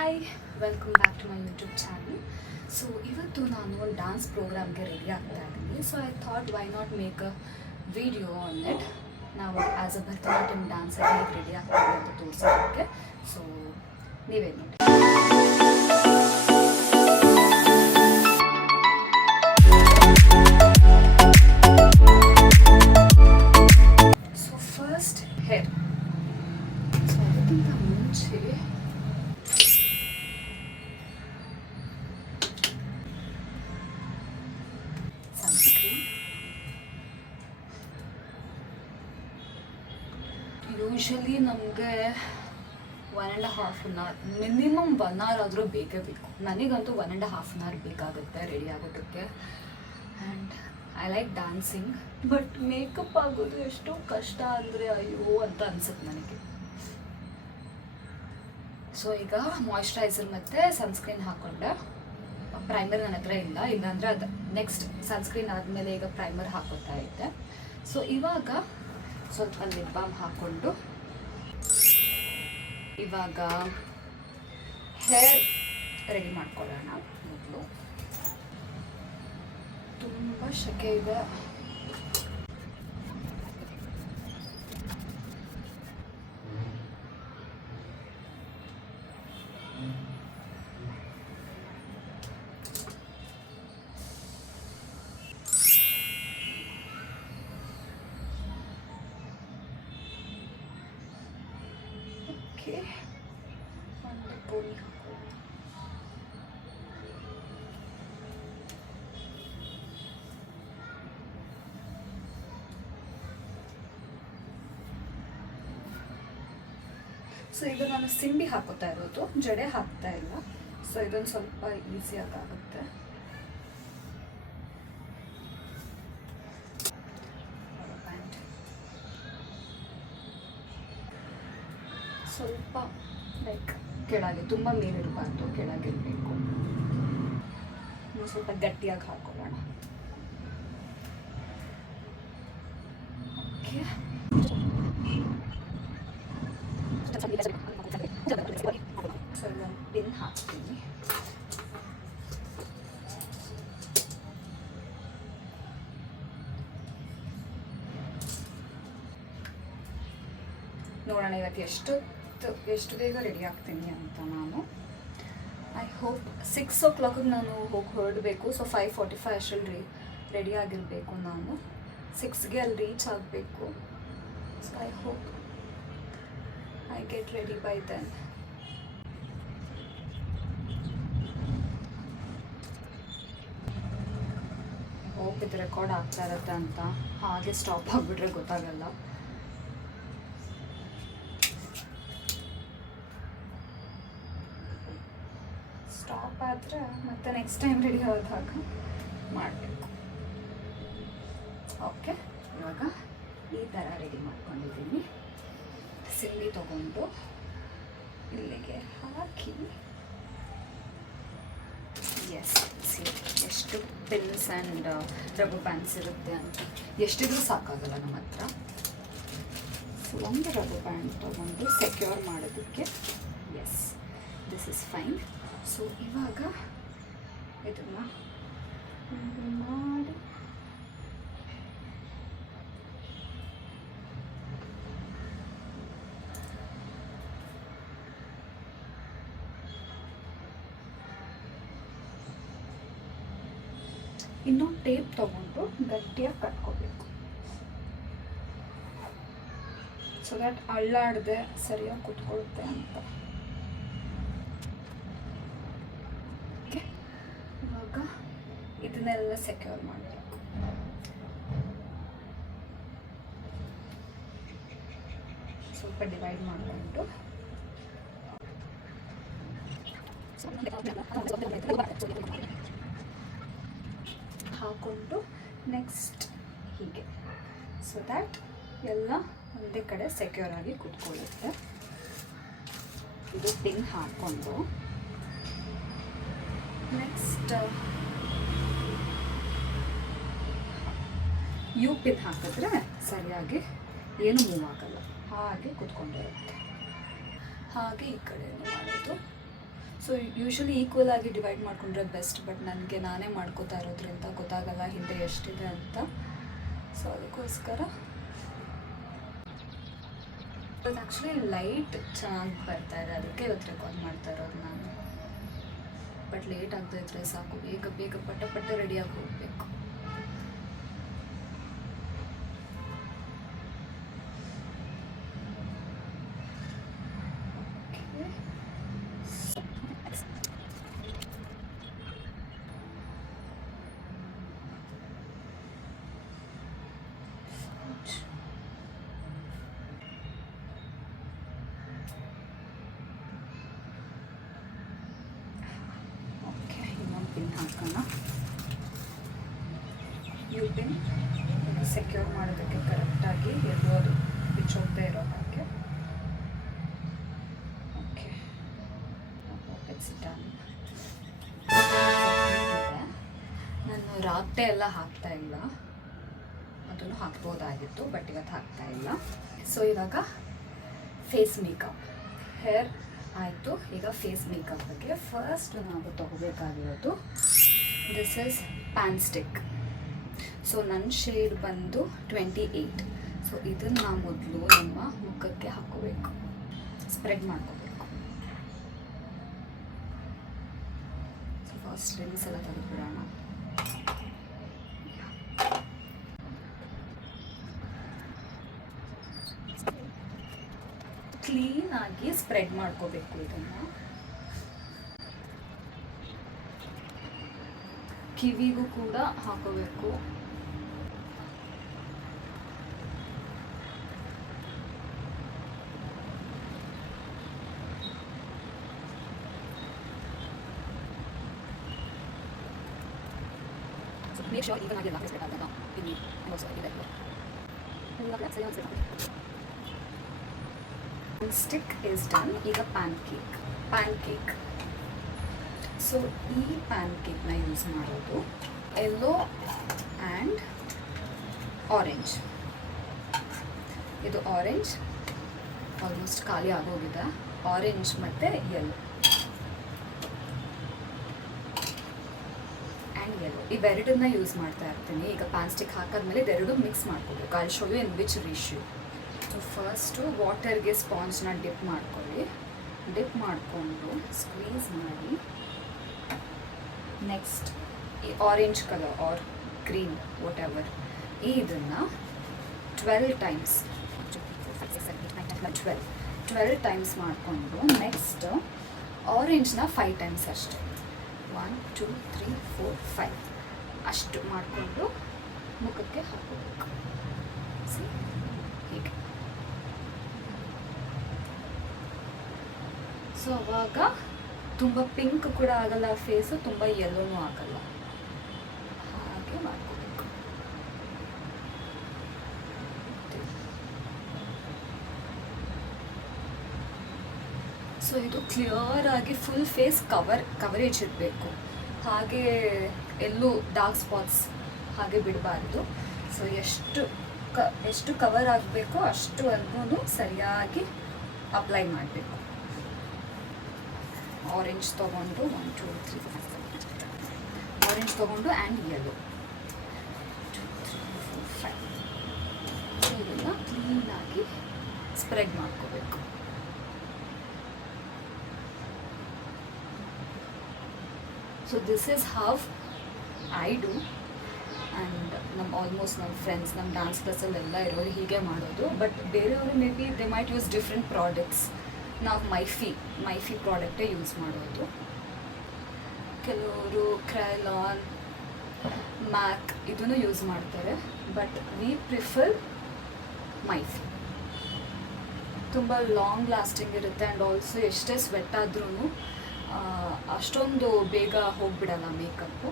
Hi, welcome back to my YouTube channel. So ಇವತ್ತು ನಾನು ಒಂದು ಡ್ಯಾನ್ಸ್ ಪ್ರೋಗ್ರಾಮ್ಗೆ ರೆಡಿ ಆಗ್ತಾ ಇದ್ದೀನಿ. So I thought why not make a video on it. ನಾವು ಆ್ಯಸ್ ಅ ಭರತನಾಟ್ಯಂ ಡ್ಯಾನ್ಸರ್ ಹೇಗೆ ರೆಡಿ ಆಗ್ತೀವಿ ಅಂತ ತೋರಿಸೋದಕ್ಕೆ. ಸೊ ನೀವೇ ನೋಡಿ. So first hair. ಸೊ ಅದಕ್ಕಿಂತ ಮುಂಚೆ ಯೂಶ್ವಲಿ ನಮಗೆ 1.5 hour ಮಿನಿಮಮ್ 1 hour ಆದರೂ ಬೇಕೇ ಬೇಕು. ನನಗಂತೂ 1.5 hour ಬೇಕಾಗುತ್ತೆ ರೆಡಿ ಆಗೋದಕ್ಕೆ. And I like dancing, but makeup ಆಗೋದು ಎಷ್ಟು ಕಷ್ಟ ಅಂದರೆ ಅಯ್ಯೋ ಅಂತ ಅನ್ಸುತ್ತೆ ನನಗೆ. ಸೊ ಈಗ ಮಾಯ್ಶ್ಚರೈಸರ್ ಮತ್ತು ಸನ್ಸ್ಕ್ರೀನ್ ಹಾಕ್ಕೊಂಡೆ. ಪ್ರೈಮರ್ ನನ್ನ ಹತ್ರ ಇಲ್ಲಾಂದರೆ ಅದು ನೆಕ್ಸ್ಟ್ ಸನ್ಸ್ಕ್ರೀನ್ ಆದಮೇಲೆ ಈಗ ಪ್ರೈಮರ್ ಹಾಕೋತಾ ಇದ್ದೆ. ಸೊ ಇವಾಗ ಸ್ವಲ್ಪ ಲಿಪ್ ಬಾಮ್ ಹಾಕ್ಕೊಂಡು ಇವಾಗ ಹೇರ್ ರೆಡಿ ಮಾಡ್ಕೊಳ್ಳೋಣ. ಮೊದಲು ತುಂಬ ಶೆಕೆ ಇದೆ. ಒಂದು ಪೋನಿ ಹಾಕೋಣ. ಸೊ ಈಗ ನಾನು ಸಿಂಬಿ ಹಾಕೋತಾ ಇರೋದು, ಜಡೆ ಹಾಕ್ತಾ ಇಲ್ಲ. ಸೊ ಇದೊಂದು ಸ್ವಲ್ಪ ಈಸಿಯಾಗಿ ಆಗುತ್ತೆ. ಸ್ವಲ್ಪ ಲೈಕ್ ಕೆಳಗೆ, ತುಂಬ ಮೇಲಿರಬಾರ್ದು, ಕೆಳಗಿರಬೇಕು. ಸ್ವಲ್ಪ ಗಟ್ಟಿಯಾಗಿ ಹಾಕೊಳ್ಳೋಣ. ಓಕೆ, ಸ್ವಲ್ಪ ಪಿನ್ ಹಾಕ್ತೀನಿ. ನೋಡೋಣ ಇವತ್ತು ಎಷ್ಟು ಬೇಗ ರೆಡಿ ಆಗ್ತೀನಿ ಅಂತ. ನಾನು ಐ ಹೋಪ್ 6 o'clock ನಾನು ಹೋಗಿ ಹೊರಡಬೇಕು. ಸೊ 5:45 ಅಷ್ಟರಲ್ಲಿ ರೆಡಿ ಆಗಿರಬೇಕು. ನಾನು 6ಗೆ ಅಲ್ಲಿ ರೀಚ್ ಆಗಬೇಕು. So I hope I get ready by then. Hope ಇದು ರೆಕಾರ್ಡ್ ಆಗ್ತಾ ಇರುತ್ತೆ ಅಂತ. ಹಾಗೆ ಸ್ಟಾಪ್ ಆಗಿಬಿಟ್ರೆ ಗೊತ್ತಾಗಲ್ಲ. ಸ್ಟಾಪ್ ಆದರೆ ಮತ್ತೆ ನೆಕ್ಸ್ಟ್ ಟೈಮ್ ರೆಡಿ ಆದಾಗ ಮಾಡಬೇಕು. ಓಕೆ, ಇವಾಗ ಈ ಥರ ರೆಡಿ ಮಾಡ್ಕೊಂಡಿದ್ದೀನಿ. ಸಿಂಬಿ ತೊಗೊಂಡು ಇಲ್ಲಿಗೆ ಹಾಕಿ, ಎಸ್, ಎಷ್ಟು ಪಿನ್ಸ್ ಆ್ಯಂಡ್ ರಬ್ಬರ್ ಬ್ಯಾಂಡ್ಸ್ ಇರುತ್ತೆ ಅಂತ. ಎಷ್ಟಿದ್ರೂ ಸಾಕಾಗಲ್ಲ ನಮ್ಮ ಹತ್ರ. ಸೊ ಒಂದು ರಬ್ಬರ್ ಬ್ಯಾಂಡ್ ತೊಗೊಂಡು ಸೆಕ್ಯೂರ್ ಮಾಡೋದಕ್ಕೆ. Yes, this is fine. So ಇವಾಗ ಇದನ್ನು ಮಾಡಿ ಇನ್ನು ಟೇಪ್ ತಗೊಂಡು ಗಟ್ಟಿಯಾಗಿ ಕಟ್ಕೋಬೇಕು. ಸೊ ದ್ಯಾಟ್ ಅಳ್ಳಾಡದೆ ಸರಿಯಾಗಿ ಕುತ್ಕೊಳ್ಳುತ್ತೆ ಅಂತ. ಇವಾಗ ಇದನ್ನೆಲ್ಲ ಸೆಕ್ಯೂರ್ ಮಾಡಬೇಕು. ಸ್ವಲ್ಪ ಡಿವೈಡ್ ಮಾಡಿಕೊಂಡು ಹಾಕೊಂಡು ನೆಕ್ಸ್ಟ್ ಹೀಗೆ, ಸೊ ದ್ಯಾಟ್ ಎಲ್ಲ ಒಂದೇ ಕಡೆ ಸೆಕ್ಯೂರ್ ಆಗಿ ಕೂತ್ಕೊಳ್ಳುತ್ತೆ. ಇದು ಪಿನ್ ಹಾಕ್ಕೊಂಡು ನೆಕ್ಸ್ಟ್ ಯು ಪಿನ್ ಹಾಕಿದ್ರೆ ಸರಿಯಾಗಿ ಏನು ಮೂವ್ ಆಗಲ್ಲ, ಹಾಗೆ ಕೂತ್ಕೊಂಡಿರುತ್ತೆ. ಹಾಗೆ ಈ ಕಡೆ ಮಾಡೋದು. ಸೊ ಯೂಶ್ವಲಿ ಈಕ್ವಲ್ ಆಗಿ ಡಿವೈಡ್ ಮಾಡಿಕೊಂಡ್ರೆ ಬೆಸ್ಟ್, ಬಟ್ ನನಗೆ ನಾನೇ ಮಾಡ್ಕೋತಾ ಇರೋದ್ರಿಂದ ಗೊತ್ತಾಗಲ್ಲ ಹಿಂದೆ ಎಷ್ಟಿದೆ ಅಂತ. ಸೊ ಅದಕ್ಕೋಸ್ಕರ ಅದು ಆ್ಯಕ್ಚುಲಿ ಲೈಟ್ ಚೆನ್ನಾಗಿ ಬರ್ತಾ ಇದೆ, ಅದಕ್ಕೆ ಇವತ್ತು ರೆಕಾರ್ಡ್ ಮಾಡ್ತಾ ಇರೋದು ನಾನು. ಬಟ್ ಲೇಟ್ ಆಗದೆ ಇದ್ರೆ ಸಾಕು, ಬೇಗ ಬೇಗ ಪಟ್ಟ ಪಟ್ಟ ರೆಡಿಯಾಗಿ ಹೋಗಬೇಕು. ಪಿನ್ ಹಾಕೋಣ. ಯು ಪಿನ್ ಸೆಕ್ಯೂರ್ ಮಾಡೋದಕ್ಕೆ ಕರೆಕ್ಟಾಗಿ ಎಲ್ಲೂ ಅದು ಬಿಚ್ಚೋಗದೆ ಇರೋ ಹಾಗೆ. ಓಕೆ, ನಾನು ರಾತ್ರಿ ಎಲ್ಲ ಹಾಕ್ತಾ ಇಲ್ಲ, ಅದನ್ನು ಹಾಕ್ಬೋದಾಗಿತ್ತು ಬಟ್ ಇವತ್ತು ಹಾಕ್ತಾ ಇಲ್ಲ. ಸೊ ಇವಾಗ ಫೇಸ್ ಮೇಕಪ್, ಹೇರ್ ಆಯಿತು. ಈಗ ಫೇಸ್ ಮೇಕಪ್ ಬಗ್ಗೆ ಫಸ್ಟ್ ನಾವು ತಗೋಬೇಕಾಗಿರೋದು this is pan stick. So ನನ್ನ ಶೇಡ್ ಬಂದು 28. ಸೊ ಇದನ್ನು ನಾವು ಮೊದಲು ನಮ್ಮ ಮುಖಕ್ಕೆ ಹಾಕೋಬೇಕು, ಸ್ಪ್ರೆಡ್ ಮಾಡ್ಕೋಬೇಕು. ಸೊ ಫಸ್ಟ್ ರಿನ್ಸ್ ಎಲ್ಲ ತೆಗೆದುಬಿಡೋಣ. ಕ್ಲೀನಾಗಿ ಸ್ಪ್ರೆಡ್ ಮಾಡ್ಕೋಬೇಕು ಇದನ್ನು. ಕಿವಿಗೂ ಕೂಡ ಹಾಕೋಬೇಕು. Make sure even ಆಗಿ ಎಲ್ಲ ಸ್ಪ್ರೆಡ್ ಆಗಲ್ಲ. ಇಲ್ಲಿ ಸ್ಟಿಕ್ ಇಸ್ ಡನ್. ಈಗ ಪ್ಯಾನ್ ಕೇಕ್. ಸೊ ಈ ಪ್ಯಾನ್ ಕೇಕ್ನ ಯೂಸ್ ಮಾಡೋದು ಯೆಲ್ಲೋ ಆ್ಯಂಡ್ ಆರೆಂಜ್. ಇದು ಆರೆಂಜ್ ಆಲ್ಮೋಸ್ಟ್ ಖಾಲಿ ಆಗೋಗಿದೆ. ಆರೆಂಜ್ ಮತ್ತು ಯೆಲ್ಲೋ ಆ್ಯಂಡ್ ಯೆಲ್ಲೋ ಇವೆರಡನ್ನ ಯೂಸ್ ಮಾಡ್ತಾ ಇರ್ತೀನಿ. ಈಗ ಪ್ಯಾನ್ ಸ್ಟಿಕ್ ಹಾಕಿದ್ಮೇಲೆ ಇದೆರಡು ಮಿಕ್ಸ್ ಮಾಡ್ಕೋಬೇಕು. I show you in which ratio. So first ವಾಟರ್ಗೆ ಸ್ಪಾಂಜ್ನ ಡಿಪ್ ಮಾಡ್ಕೊಳ್ಳಿ. ಡಿಪ್ ಮಾಡಿಕೊಂಡು ಸ್ಕ್ವೀಸ್ ಮಾಡಿ ನೆಕ್ಸ್ಟ್ ಈ orange colour or green whatever ಇದನ್ನು 12 ಟೈಮ್ಸ್ 12 ಟೈಮ್ಸ್ ಮಾಡಿಕೊಂಡು ನೆಕ್ಸ್ಟ್ ಆರೆಂಜ್ನ 5 ಟೈಮ್ಸ್ ಅಷ್ಟೆ. 1 2 3 4 5 ಅಷ್ಟು ಮಾಡಿಕೊಂಡು ಮುಖಕ್ಕೆ ಹಾಕೋಬೇಕು. ಹೀಗೆ. ಸೊ ಅವಾಗ ತುಂಬ ಪಿಂಕ್ ಕೂಡ ಆಗಲ್ಲ ಫೇಸು, ತುಂಬ ಯೆಲ್ಲೋನೂ ಆಗಲ್ಲ. ಹಾಗೆ ಮಾಡ್ಕೋಬೇಕು. ಸೊ ಇದು ಕ್ಲಿಯರ್ ಆಗಿ ಫುಲ್ ಫೇಸ್ ಕವರೇಜ್ ಇರಬೇಕು. ಹಾಗೆ ಎಲ್ಲೂ ಡಾರ್ಕ್ ಸ್ಪಾಟ್ಸ್ ಹಾಗೆ ಬಿಡಬಾರ್ದು. ಸೊ ಎಷ್ಟು ಕವರ್ ಆಗಬೇಕೋ ಅಷ್ಟು ಅದನ್ನು ಸರಿಯಾಗಿ ಅಪ್ಲೈ ಮಾಡಬೇಕು. ಆರೆಂಜ್ ತೊಗೊಂಡು 1 2 3 4 5 ಆರೆಂಜ್ ತೊಗೊಂಡು ಆ್ಯಂಡ್ ಯೆಲ್ಲೋ 2 3 4 5. ಸೊ ಇದನ್ನು ಕ್ಲೀನಾಗಿ ಸ್ಪ್ರೆಡ್ ಮಾಡ್ಕೋಬೇಕು. So this is how I do. And almost ನಮ್ಮ ಫ್ರೆಂಡ್ಸ್ ನಮ್ಮ ಡ್ಯಾನ್ಸ್ ಕ್ಲಾಸಲ್ಲೆಲ್ಲ ಇರೋರು ಹೀಗೆ ಮಾಡೋದು. ಬಟ್ ಬೇರೆಯವರು may be they might use different products. ನಾವು ಮೈಫಿ ಪ್ರಾಡಕ್ಟೇ ಯೂಸ್ ಮಾಡೋದು. ಕೆಲವರು ಕ್ರೈಲಾನ್, ಮ್ಯಾಕ್ ಇದನ್ನು ಯೂಸ್ ಮಾಡ್ತಾರೆ. ಬಟ್ ವಿ ಪ್ರಿಫರ್ ಮೈಫಿ. ತುಂಬ ಲಾಂಗ್ ಲಾಸ್ಟಿಂಗ್ ಇರುತ್ತೆ ಆ್ಯಂಡ್ ಆಲ್ಸೋ ಎಷ್ಟೇ ಸ್ವೆಟ್ ಆದ್ರೂ ಅಷ್ಟೊಂದು ಬೇಗ ಹೋಗಿಬಿಡಲ್ಲ ಮೇಕಪ್ಪು.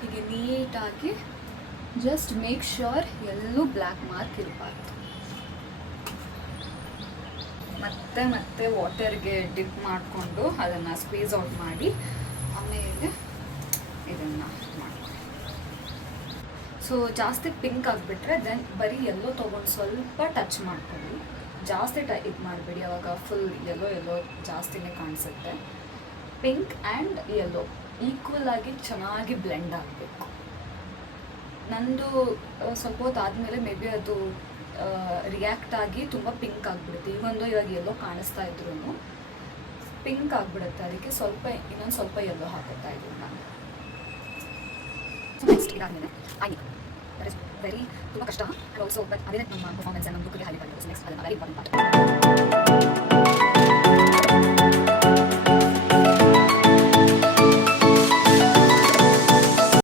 ಹೀಗೆ ನೀಟಾಗಿ ಜಸ್ಟ್ ಮೇಕ್ ಶ್ಯೂರ್ ಎಲ್ಲೂ ಬ್ಲ್ಯಾಕ್ ಮಾರ್ಕ್ ಇರಬಾರ್ದು. ಮತ್ತೆ ವಾಟರ್ಗೆ ಡಿಪ್ ಮಾಡಿಕೊಂಡು ಅದನ್ನು ಸ್ಕ್ವೀಸ್ ಔಟ್ ಮಾಡಿ ಆಮೇಲೆ ಇದನ್ನು ಮಾಡ್ಕೊಳ್ಳಿ. ಸೊ ಜಾಸ್ತಿ ಪಿಂಕ್ ಆಗಿಬಿಟ್ರೆ ದೆನ್ ಬರೀ ಎಲ್ಲೋ ತೊಗೊಂಡು ಸ್ವಲ್ಪ ಟಚ್ ಮಾಡ್ಕೊಳ್ಳಿ. ಜಾಸ್ತಿ ಇದು ಮಾಡಬೇಡಿ, ಅವಾಗ ಫುಲ್ ಎಲ್ಲೋ ಜಾಸ್ತಿನೇ ಕಾಣಿಸುತ್ತೆ. ಪಿಂಕ್ ಆ್ಯಂಡ್ ಯೆಲ್ಲೋ ಈಕ್ವಲ್ ಆಗಿ ಚೆನ್ನಾಗಿ ಬ್ಲೆಂಡ್ ಆಗಬೇಕು. ನಂದು ಸ್ವಲ್ಪ ಹೊತ್ತು ಆದಮೇಲೆ ಮೇ ಬಿ ಅದು ರಿಯಾಕ್ಟ್ ಆಗಿ ತುಂಬ ಪಿಂಕ್ ಆಗಿಬಿಡುತ್ತೆ. ಇವಾಗ ಎಲ್ಲೋ ಕಾಣಿಸ್ತಾ ಇದ್ರೂ ಪಿಂಕ್ ಆಗಿಬಿಡುತ್ತೆ. ಅದಕ್ಕೆ ಇನ್ನೊಂದು ಸ್ವಲ್ಪ ಎಲ್ಲೋ ಹಾಕೋತಾ ಇದ್ದೀನಿ ನಾನು. ನೆಕ್ಸ್ಟ್ ಇದಾದಮೇಲೆ ವೆರಿ ತುಂಬ ಕಷ್ಟ ಆ್ಯಂಡ್ ಆಲ್ಸೋ ಬಟ್ ಅದೇ ನಮ್ಮ ಪರ್ಫಾರ್ಮೆನ್ಸ್ ನಮ್ಮ ಬುಕ್ಗೆ ಹೈಲೈಟ್ ಆಗಿರೋದು. ನೆಕ್ಸ್ಟ್ ಅದನ್ನು ವೆರಿ ಇಂಪಾರ್ಟೆಂಟ್ ಪಾರ್ಟ್.